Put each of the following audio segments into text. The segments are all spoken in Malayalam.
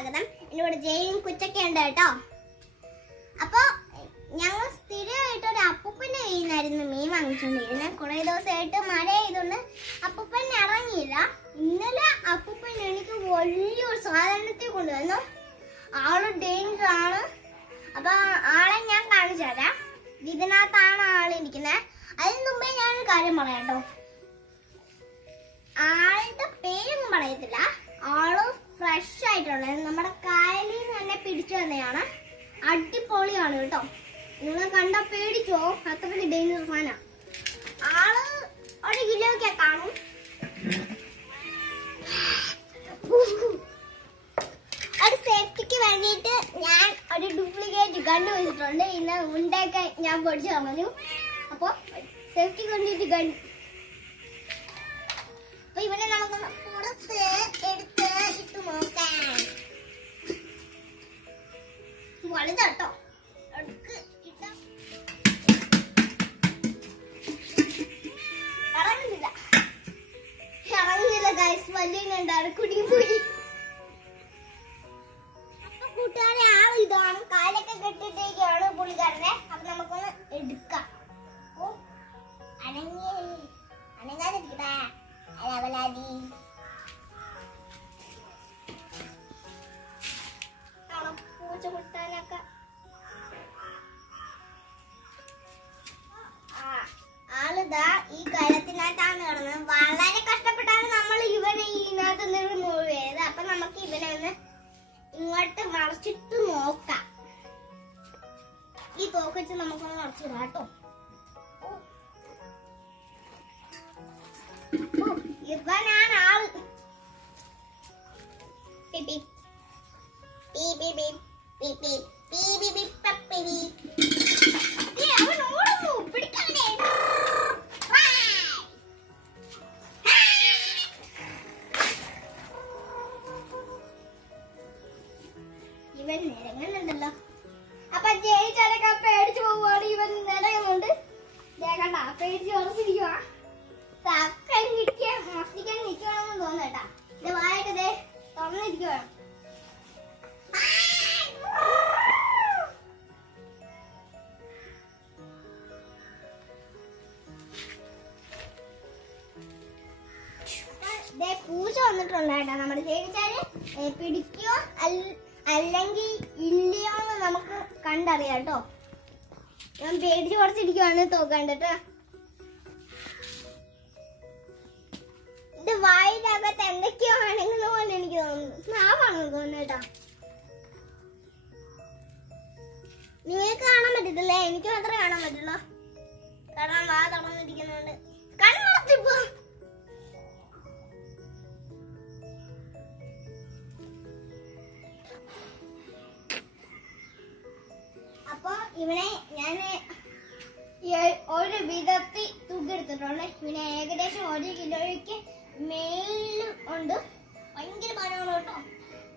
സ്വാഗതം. എൻ്റെ കൂടെ ജയും കൊച്ചൊക്കെ ഉണ്ട് കേട്ടോ. അപ്പോൾ ഞങ്ങൾ സ്ഥിരമായിട്ട് ഒരു അപ്പൂപ്പൻ്റെ കയ്യിൽ നിന്നായിരുന്നു മീൻ വാങ്ങിച്ചുകൊണ്ടിരുന്നത്. കുറേ ദിവസമായിട്ട് മഴ ആയതുകൊണ്ട് അപ്പൂപ്പൻ ഇറങ്ങിയില്ല. ഇന്നലെ അപ്പൂപ്പൻ എനിക്ക് വലിയൊരു സാധനത്തിൽ കൊണ്ടുവന്നു. ആള് ഡേഞ്ചർ ആണ്. അപ്പോൾ ആളെ ഞാൻ കാണിച്ചു തരാം. ഇതിനകത്താണ് ആളിരിക്കുന്നത്. അതിന് മുമ്പേ ഞാനൊരു കാര്യം പറയാം കേട്ടോ. ആളുടെ പേരൊന്നും പറയത്തില്ല. ആള് ഫ്രഷ് ആയിട്ടുള്ളത് നമ്മുടെ കായലിൽ നിന്ന് തന്നെ പിടിച്ചു തന്നെയാണ്. അടിപൊളിയാണ് കേട്ടോ. നിങ്ങൾ കണ്ടാ പേടിച്ചോ, അത്രയ്ക്ക് ഡേഞ്ചർ സാധന. ആള് 1 കിലോയൊക്കെ കാണും. ഒരു സേഫ്റ്റിക്ക് വേണ്ടിയിട്ട് ഞാൻ ഒരു ഡ്യൂപ്ലിക്കേറ്റ് ഗണ്ണ് വെച്ചിട്ടുണ്ട്. ഇന്ന് ഉണ്ടൊക്കെ ഞാൻ പൊടിച്ചു കളഞ്ഞു. അപ്പൊ സേഫ്റ്റിക്ക് വേണ്ടിയിട്ട് ഗണ്ണ്. അപ്പൊ ഇവനെ നമുക്കൊന്ന് പുറത്ത് എടുത്ത് ഇട്ട് നോക്കാം. വലുതാട്ടോ. ഇറങ്ങുന്നില്ല ഗൈസ്. വലിയ കണ്ടാണ് കുടുങ്ങിപ്പോയി. അപ്പൊ കൂട്ടുകാരെ ഇതാണ്. കാലൊക്കെ കെട്ടിട്ടേക്കാണ് പുള്ളിക്കാരനെ. അപ്പൊ നമുക്കൊന്ന് എടുക്കാം. ഓ അനങ്ങാതിരിക്കട്ടെ. പൂച്ച കുട്ടാനൊക്കെ ആളിതാ ഈ കരത്തിനകത്താണ് കിടന്നത്. വളരെ കഷ്ടപ്പെട്ടാണ് നമ്മൾ ഇവനെ ഇതിനകത്ത് നിന്ന് മൂവ് ചെയ്തത്. അപ്പൊ നമുക്ക് ഇവനെ ഒന്ന് ഇങ്ങോട്ട് മറിച്ചിട്ട് നോക്കാം. ഈ തോക്കിച്ച് നമുക്കൊന്ന് മറിച്ചിടാം കേട്ടോ. ഇവനാണ് ആള്. അവൻ ഓടുന്നു. പിടിക്കണ്ടേ? ഇവൻ നിരങ്ങുന്നുണ്ടല്ലോ. അപ്പൊ ജയിച്ചാലൊക്കെ പേടിച്ചു പോവുകയാണ്. ഇവൻ നിരങ്ങുന്നുണ്ട്. കണ്ട പേടിച്ച് ഉറച്ചിരിക്കുവാ. തക്കൻ കിട്ടിയ മോഷ്ടിക്കാൻ നിൽക്കണമെന്ന് തോന്നട്ടാ. ഇത് വായൊക്കെ ദേ തുറന്നിരിക്കുവാണ്. പൂച്ച വന്നിട്ടുണ്ട് കേട്ടോ. നമ്മുടെ ചേച്ചിച്ചാല് പിടിക്കോ അല്ലെങ്കിൽ ഇല്ലയോ എന്ന് നമുക്ക് കണ്ടറിയാം കേട്ടോ. ഞാൻ പേടിച്ച് കുറച്ചിരിക്കുവാണ് തോക്കണ്ടിട്ട്. ഇത് വായിലകത്ത് എന്തൊക്കെയോ ആണെങ്കിലും പോലെ എനിക്ക് തോന്നുന്നു. നാവാണെന്ന് തോന്നുന്നു കേട്ടോ. നിങ്ങൾക്ക് കാണാൻ പറ്റത്തില്ലേ? എനിക്ക് മാത്രമേ കാണാൻ പറ്റുള്ളൂ. കാരണം വാ തുറന്നിരിക്കുന്നുണ്ട്. കണ്ണടച്ചിപ്പോ. അപ്പൊ ഇവനെ ഞാൻ ഒരു വിധത്തിൽ തൂക്കിയെടുത്തിട്ടുണ്ട്. ഇവനെ ഏകദേശം 1 കിലോയ്ക്ക് മേലിൽ ഉണ്ട്. ഭയങ്കര ഭാരമാണ് കേട്ടോ.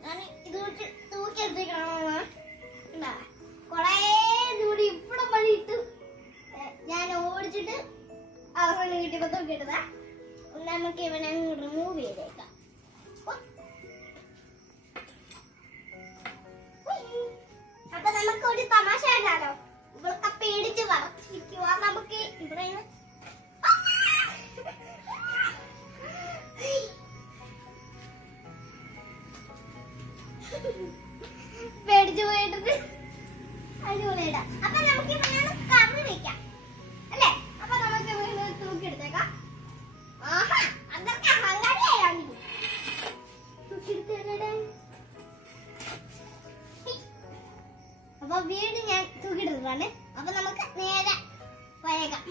ഞാൻ ഇത് വെച്ച് തൂക്കിയെടുത്തേക്കാണ്. കൊറേ ദൂരം ഇവിടെ പണിയിട്ട് ഞാൻ ഓടിച്ചിട്ട് അവസാനം കിട്ടിയപ്പോ തൂക്കിയിട്ടതാ. നമുക്ക് ഇവനെ റിമൂവ് ചെയ്തേക്കാം. അപ്പൊ നമുക്ക് ഒരു തമാശ ആയിട്ടാണോ? ഇവൾക്ക് പേടിച്ച് വറച്ചിരിക്കുക. നമുക്ക് ഇവിടെ പേടിച്ചു പോയിട്ട് അടിപൊളിയിടാം. അപ്പൊ നമുക്ക് ഇവനെ കറി വെക്കാം അല്ലേ? അപ്പൊ നമുക്ക് ഇവനെ തൂക്കിയെടുത്തേക്കാം. ആഹാ, അതൊക്കെ അഹങ്കാരിയായി തൂക്കിയെടുത്തേ. അപ്പൊ വീണ്ടും ഞാൻ തൂക്കിയെടുത്തതാണ്. അപ്പൊ നമുക്ക് നേരെ വരേക്കാം.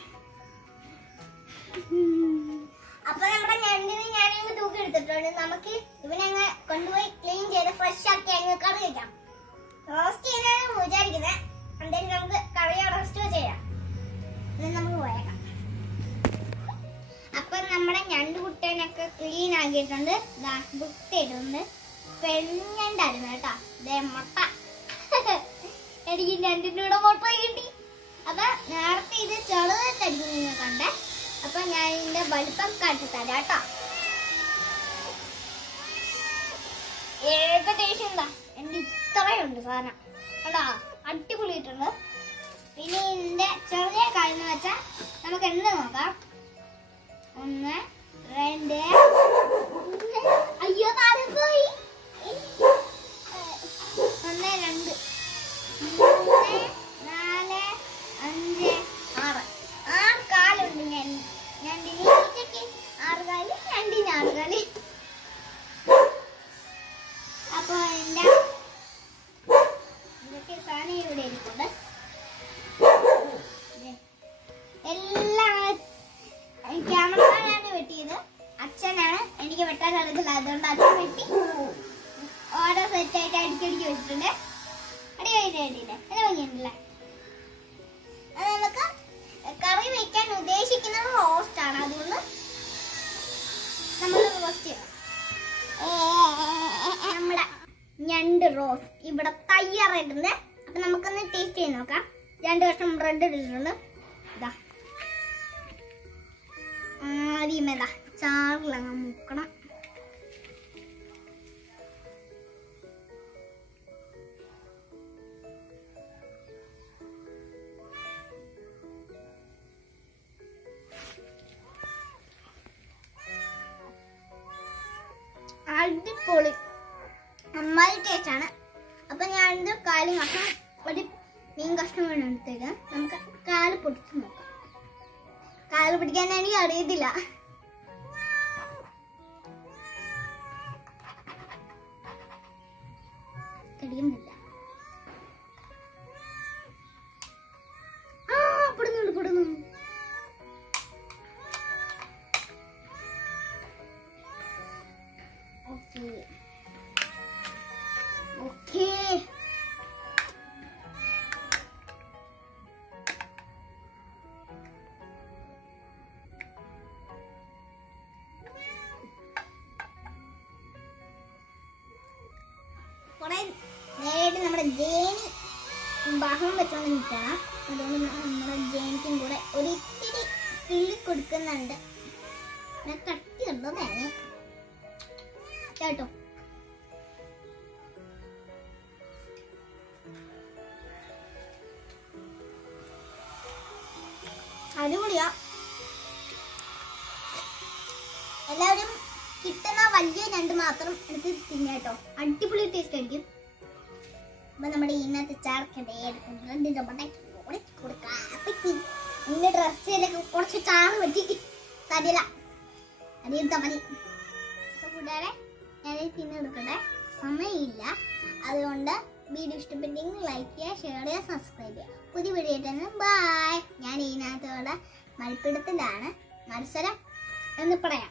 അപ്പൊ നമ്മുടെ ഞണ്ടിനെ ഞാനങ്ങ് തൂക്കിയെടുത്തിട്ടുണ്ട്. നമുക്ക് ഇവനങ്ങ് കൊണ്ടുപോയി ക്ലീൻ ചെയ്ത് ഫ്രഷ് ആക്കി അങ്ങ് കറി വയ്ക്കാം. റോസ്റ്റ് ചെയ്യാനാണ് വിചാരിക്കുന്നത്. എന്തായാലും നമുക്ക് കറി റോസ്റ്റ് ചെയ്യാം. നമുക്ക് പോയേക്കാം. അപ്പൊ നമ്മുടെ ഞണ്ട് കുട്ടേനൊക്കെ ക്ലീൻ ആക്കിയിട്ടുണ്ട്. ബുട്ടിയിട്ടുണ്ട്. പെണ്ണണ്ടായിരുന്നു കേട്ടോ. ഇതേ മുട്ട. എനിക്ക് ഞണ്ടിന്റെ കൂടെ മുട്ട കിട്ടി. അപ്പൊ നേരത്തെ ഇത് ചെറുതായിട്ടായിരിക്കും കണ്ടേ. അപ്പൊ ഞാൻ ഇതിന്റെ വലിപ്പം കാട്ടിത്തരാം കേട്ടോ. ഏകദേശം എന്താ എൻ്റെ ഇത്രയുണ്ട് സാധനം കേട്ടോ, അടിപൊളിയിട്ടുണ്ട്. പിന്നെ ഇതിൻ്റെ ചെറിയ കാര്യം എന്ന് വെച്ചാൽ നമുക്ക് എണ്ണ നോക്കാം. 1 2 അയ്യോ താഴെ പോയി. 1 2 3 4 5 6 കാലുണ്ട്. ഞാൻ ദിനീച്ചയ്ക്ക് 6 കാല്, 2 6 കാല്. അപ്പൊ എൻ്റെ ഇതൊക്കെ സാധനം ഇവിടെ ഇരിപ്പുണ്ട്. എല്ലാം ക്യാമറമാനാണ് വെട്ടിയത്, അച്ഛനാണ്. എനിക്ക് വെട്ടാൻ അറിയത്തില്ല, അതുകൊണ്ട് അച്ഛൻ വെട്ടി ഓരോ സെറ്റായിട്ട് അടിക്കടിക്ക് വെച്ചിട്ടുണ്ട്. അടിപൊളിയായിട്ടില്ലേ, അത് ഭംഗിയുണ്ടല്ലേ. അത് നമുക്ക് കറി വെക്കാൻ ഉദ്ദേശിക്കുന്നത് റോസ്റ്റാണ്, അതുകൊണ്ട് നമ്മൾ റോസ്റ്റ് ചെയ്യണം. നമ്മുടെ ഞണ്ട് റോസ്റ്റ് ഇവിടെ തയ്യാറായിട്ടുണ്ട്. അപ്പൊ നമുക്കൊന്ന് ടേസ്റ്റ് ചെയ്ത് നോക്കാം. 2 കഷ്ണം ബ്രെഡ് ഇട്ടിട്ടുണ്ട്. ഇതാ ആദ്യം ഇതാ ചാറിലങ്ങ് മുക്കണം. അടിപൊളി, നന്നായി ടേസ്റ്റാണ്. അപ്പൊ ഞാനിത് കാലും കഷ്ണം ഒരു മീൻ കഷ്ണം വേണം എടുത്തേക്ക്. നമുക്ക് കാല് പൊടിച്ച് നോക്കാം. കാല് പിടിക്കാൻ എനിക്ക് അറിയത്തില്ല. കടിയുന്നില്ല. പൊടുന്നു. ഓക്കേ കുറെ നേരിട്ട് നമ്മുടെ ജേനി ബഹളം വെച്ചോണ്ട് നിൽക്കണം. അതുകൊണ്ട് നമ്മുടെ ജേനിക്കും കൂടെ ഒരിത്തിരി കിള്ളി കൊടുക്കുന്നുണ്ട്. കട്ടിയുണ്ടോ തേങ്ങ കേട്ടോ. അടിപൊളിയാ. എല്ലാവരും കിട്ടുന്ന വലിയ ഞണ്ട് മാത്രം എടുത്ത് തിന്നേട്ടോ, അടിപൊളി ടേസ്റ്റ് ആയിരിക്കും. അപ്പൊ നമ്മുടെ ഇന്നത്തെ ചാർക്കട എടുക്കുന്നത് ഇന്ന് ഡ്രസ്സിലൊക്കെ കുറച്ച് ചാറ് പറ്റി സാധ്യല്ല, അതെടുത്താ മതി. അപ്പൊ കൂട്ടുകാരെ ഞാൻ തിന്നെടുക്കട്ടെ, സമയമില്ല. അതുകൊണ്ട് വീഡിയോ ഇഷ്ടപ്പെട്ടെങ്കിൽ ലൈക്ക് ചെയ്യുക, ഷെയർ ചെയ്യുക, സബ്സ്ക്രൈബ് ചെയ്യുക. പുതിയ വീഡിയോ തന്നെ ബൈ. ഞാൻ ഇതിനകത്തോടെ മത്സരത്തിലാണ്, മത്സരം എന്ന് പറയാം.